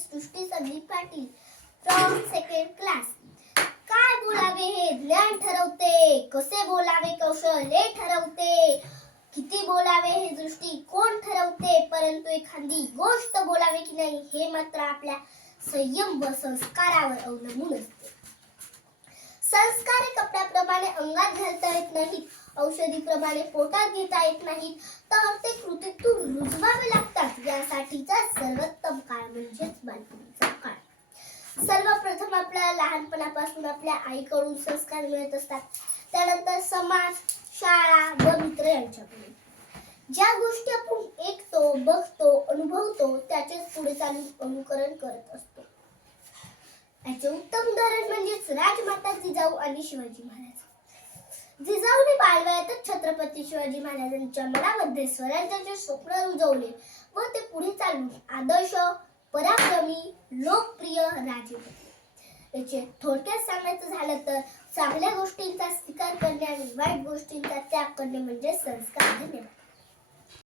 Srushti Sandeep Patil from second class. काय बोलावे हे ज्ञान ठरवते, कसे बोलावे कौशल्य ठरवते, किती बोलावे हे दृष्टी कोण ठरवते, परंतु एखादी गोष्ट बोलावे की नाही हे मात्र आपल्या संयम व संस्कारावर अवलंबून असते. संस्कार कपड्याप्रमाणे अंगात घालता येत नाहीत, औषधीप्रमाणे पोटात घेता येत नाहीत, तर ते कृतीतून रुजवावे लागतात. यासाठीचा सर्वोत्तम काळ म्हणजेच बालपणीचा काळ. सर्वप्रथम आपल्याला लहानपणापासून आपल्या आईकडून संस्कार मिळत असतात, त्यानंतर समाज, शाळा व मित्र यांच्याकडून. ज्या गोष्टी आपण ऐकतो, बघतो, अनुभवतो त्याचेच पुढे चालून अनुकरण करत असतो. याचे उत्तम उदाहरण म्हणजेच राजमाता जिजाऊ आणि शिवाजी महाराज. जिजाऊने बालवयातच छत्रपती शिवाजी महाराजांच्या मनामध्ये स्वराज्याचे स्वप्न रुजवले व ते पुढे चालून आदर्श, पराक्रमी, लोकप्रिय राजे बनले. याचे थोडक्यात सांगायचं झालं तर चांगल्या गोष्टींचा स्वीकार करणे आणि वाईट गोष्टींचा त्याग करणे म्हणजे संस्कार. धन्यवाद.